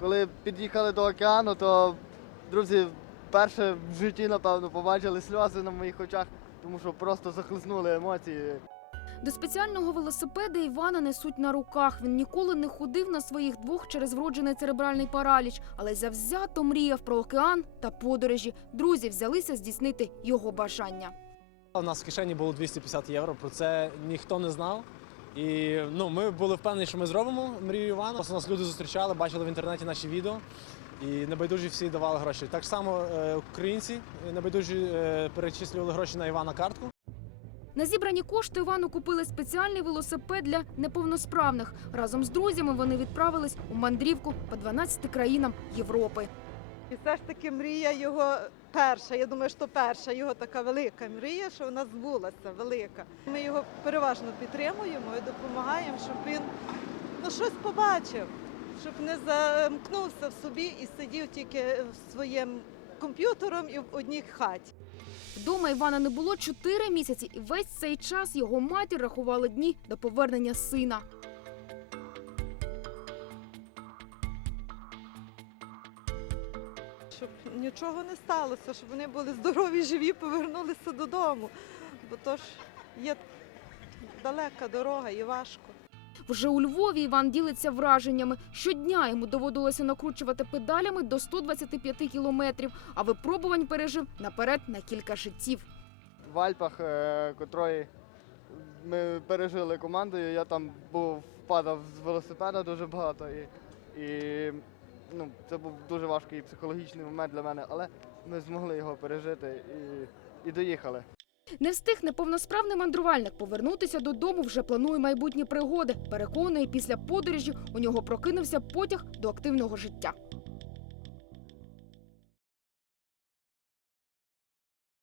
Коли під'їхали до океану, то друзі перше в житті, напевно, побачили сльози на моїх очах, тому що просто захлиснули емоції. До спеціального велосипеда Івана несуть на руках. Він ніколи не ходив на своїх двох через вроджений церебральний параліч, але завзято мріяв про океан та подорожі. Друзі взялися здійснити його бажання. У нас в кишені було 250 євро. Про це ніхто не знав. І ну, ми були впевнені, що ми зробимо мрію Івана. Просто нас люди зустрічали, бачили в інтернеті наші відео. І небайдужі всі давали гроші. Так само е, українці небайдужі е, перечислювали гроші на Івана картку. На зібрані кошти Івану купили спеціальний велосипед для неповносправних. Разом з друзями вони відправились у мандрівку по 12 країнам Європи. І все ж таки мрія його перша. Я думаю, що перша його така велика мрія, що вона збулася велика. Ми його переважно підтримуємо і допомагаємо, щоб він ну, щось побачив, щоб не замкнувся в собі і сидів тільки своїм комп'ютером і в одній хаті. Вдома Івана не було чотири місяці, і весь цей час його матір рахувала дні до повернення сина. Щоб нічого не сталося, щоб вони були здорові, живі, повернулися додому. Бо то ж є далека дорога і важко. Вже у Львові Іван ділиться враженнями. Щодня йому доводилося накручувати педалями до 125 кілометрів, а випробувань пережив наперед на кілька життів. В Альпах, е, котрої ми пережили командою, я там був, впадав з велосипеда дуже багато. І, і ну, це був дуже важкий психологічний момент для мене, але ми змогли його пережити і, і доїхали. Не встиг неповносправний мандрувальник повернутися додому. Вже планує майбутні пригоди. Переконує, після подорожі у нього прокинувся потяг до активного життя.